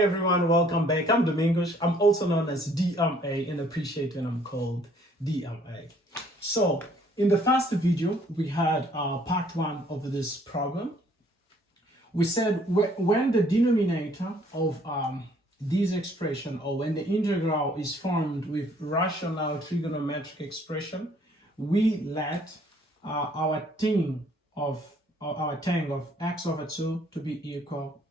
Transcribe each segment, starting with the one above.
Hey everyone, welcome back. I'm Domingos. I'm also known as DMA and appreciate when I'm called DMA. So in the first video, we had part one of this problem. We said when the denominator of this expression, or when the integral is formed with rational trigonometric expression, we let our tan of x over 2 to be equal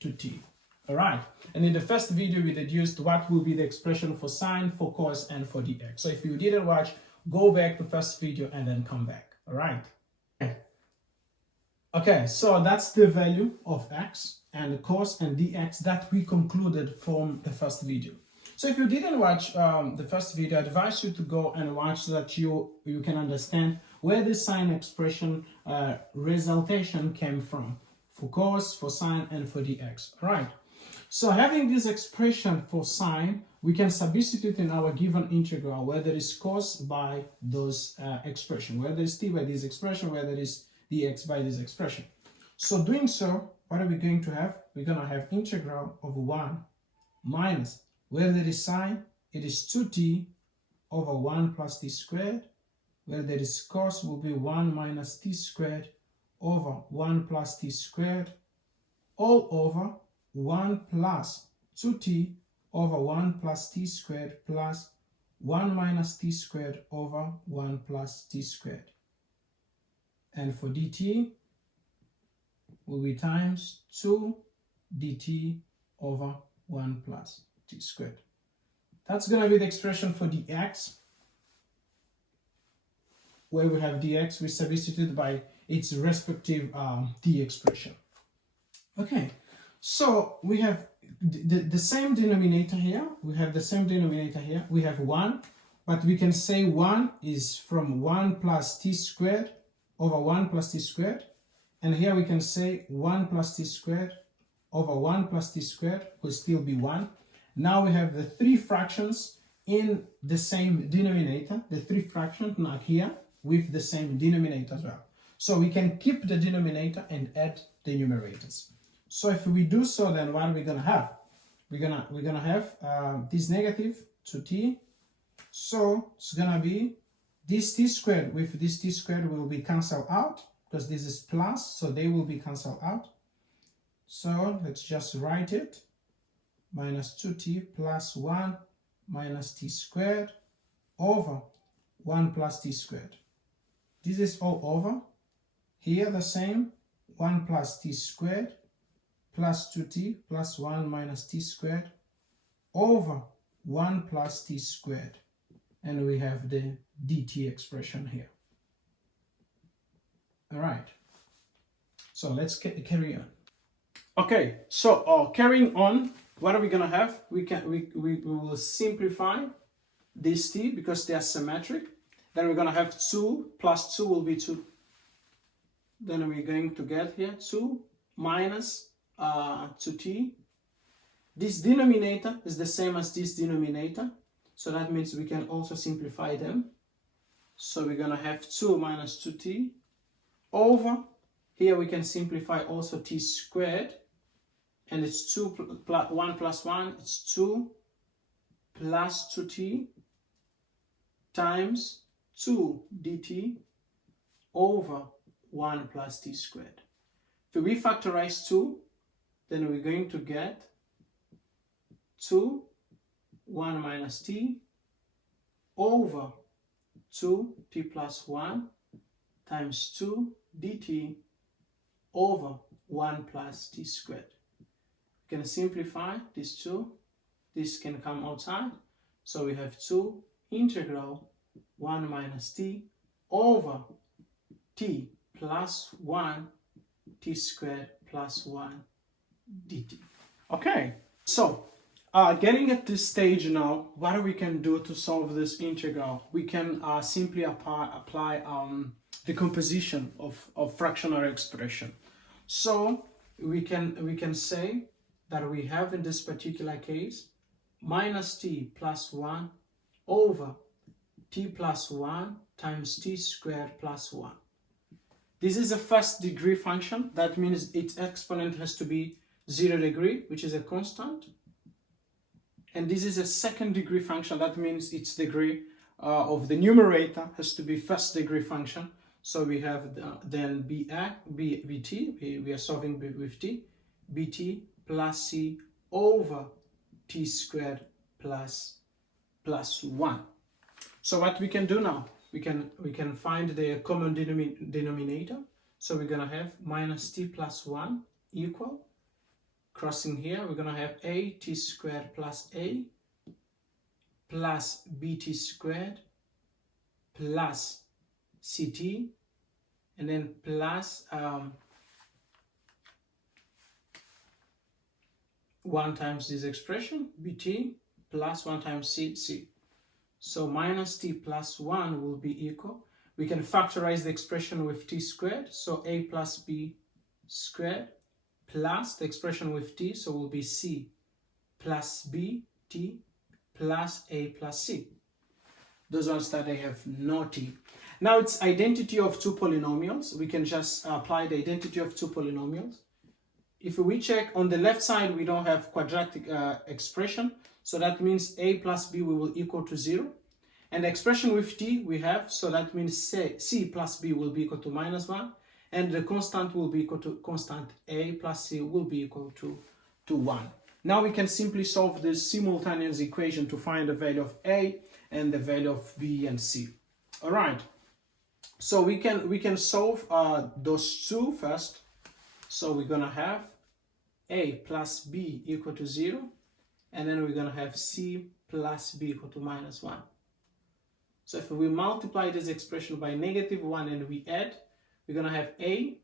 to t. All right, and in the first video we deduced what will be the expression for sine, for cos, and for dx. So if you didn't watch, go back to the first video and then come back. All right. Okay, so that's the value of x and cos and dx that we concluded from the first video. So if you didn't watch the first video, I advise you to go and watch so that you can understand where the sine expression resultation came from for cos, for sine, and for dx. All right. So having this expression for sine, we can substitute in our given integral where there is cos by those expression, where there is t by this expression, where there is dx by this expression. So doing so, what are we going to have? We're going to have integral of 1 minus, where there is sine, it is 2t over 1 plus t squared, where there is cos will be 1 minus t squared over 1 plus t squared, all over 1 plus 2t over 1 plus t squared plus 1 minus t squared over 1 plus t squared. And for dt will be times 2 dt over 1 plus t squared. That's going to be the expression for dx, where we have dx, we substitute by its respective t expression. Okay. So we have the same denominator here. We have the same denominator here. We have 1, but we can say 1 is from 1 plus t squared over 1 plus t squared. And here we can say 1 plus t squared over 1 plus t squared will still be 1. Now we have the three fractions in the same denominator. The three fractions are here with the same denominator as well. So we can keep the denominator and add the numerators. So if we do so, then what are we going to have? We're gonna have this negative 2t. So it's going to be this t squared with this t squared will be cancelled out because this is plus, so they will be cancelled out. So let's just write it. Minus 2t plus 1 minus t squared over 1 plus t squared. This is all over. Here the same, 1 plus t squared plus 2t plus 1 minus t squared over 1 plus t squared. And we have the dt expression here. All right. So let's carry on. Okay, so carrying on, what are we going to have? We will simplify this t because they are symmetric. Then we're going to have 2 plus 2 will be 2. Then we're going to get here 2 minus 2t. This denominator is the same as this denominator, so that means we can also simplify them. So we're going to have 2 minus 2t over, here we can simplify also t squared, and it's 2 plus 1 plus 1, it's 2 plus 2t times 2 dt over 1 plus t squared. If we factorize 2, then we're going to get 2, 1 minus t over 2t plus 1 times 2 dt over 1 plus t squared. We can simplify these two. This can come outside. So we have 2 integral 1 minus t over t plus 1 t squared plus 1 dt. Okay, so getting at this stage now, what we can do to solve this integral? We can simply apply the composition of fractional expression. So we can say that we have in this particular case minus t plus 1 over t plus 1 times t squared plus 1. This is a first degree function. That means its exponent has to be 0 degree, which is a constant. and this is a second degree function. That means its degree of the numerator has to be first degree function. So we have then bt, we are solving with t, bt plus c over t squared plus 1. So what we can do now, we can find the common denominator. So we're gonna have minus t plus 1 equal, crossing here, we're gonna have a t squared plus a plus bt squared plus ct, and then plus 1 times this expression, bt, plus 1 times c. So minus t plus 1 will be equal. We can factorize the expression with t squared, so a plus b squared, plus the expression with t, so will be c plus b t plus a plus c. Those ones that they have no t. Now it's identity of two polynomials. We can just apply the identity of two polynomials. If we check on the left side, we don't have quadratic expression. So that means a plus b will equal to 0. And the expression with t we have, so that means c plus b will be equal to minus 1. And the constant will be equal to constant a plus c will be equal to 1. Now we can simply solve this simultaneous equation to find the value of a and the value of b and c. All right. So we can solve those two first. So we're gonna have a plus b equal to 0, and then we're gonna have c plus b equal to minus 1. So if we multiply this expression by -1 and we add, we're gonna have a,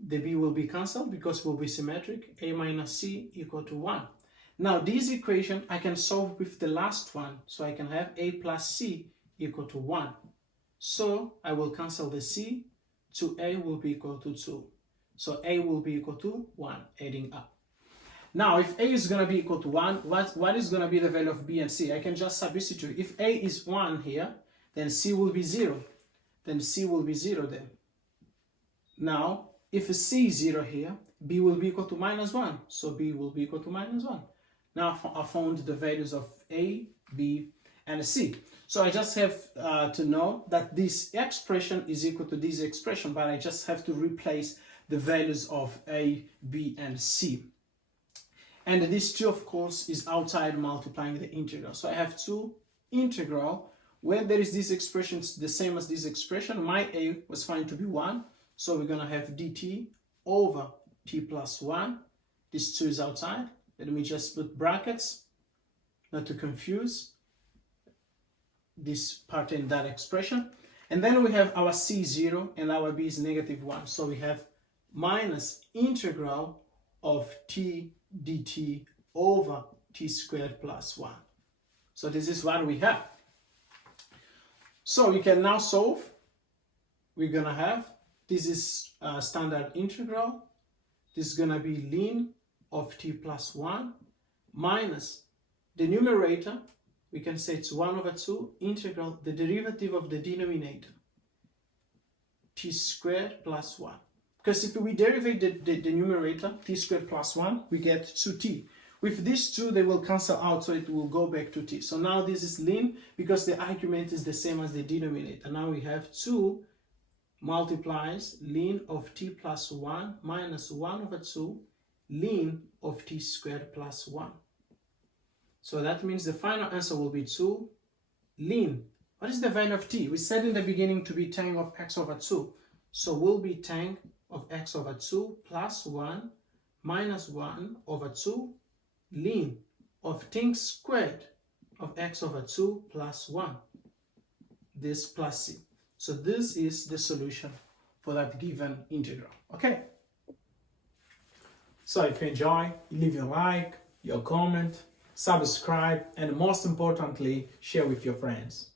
the b will be cancelled because it will be symmetric, a minus c equal to 1. Now this equation I can solve with the last one, so I can have a plus c equal to 1. So I will cancel the c, to a will be equal to 2. So a will be equal to 1, adding up. Now if a is going to be equal to 1, what is going to be the value of b and c? I can just substitute. If a is 1 here, then c will be 0. Then c will be 0 then. Now if c is 0 here, b will be equal to minus 1. So b will be equal to minus 1. Now I found the values of a, b, and c. So I just have to know that this expression is equal to this expression, but I just have to replace the values of a, b, and c. And this 2, of course, is outside multiplying the integral. So I have 2 integral. Where there is this expression, it's the same as this expression. My a was found to be 1. So we're going to have dt over t plus 1. This 2 is outside. Let me just put brackets, not to confuse this part in that expression. And then we have our c 0 and our b is -1. So we have minus integral of t dt over t squared plus 1. So this is what we have. So we can now solve. We're going to have, this is standard integral. This is going to be ln of t plus 1 minus the numerator. We can say it's 1 over 2 integral the derivative of the denominator, t squared plus 1. Because if we derive the numerator, t squared plus 1, we get 2t. With these 2, they will cancel out, so it will go back to t. So now this is ln, because the argument is the same as the denominator. Now we have 2 multiplies ln of t plus 1 minus 1 over 2 ln of t squared plus 1. So that means the final answer will be 2 ln. What is the value of t? We said in the beginning to be tan of x over 2. So will be tan of x over 2 plus 1 minus 1 over 2 ln of tan squared of x over 2 plus 1. This plus c. So this is the solution for that given integral. Okay. So if you enjoy, leave your like, your comment, subscribe, and most importantly, share with your friends.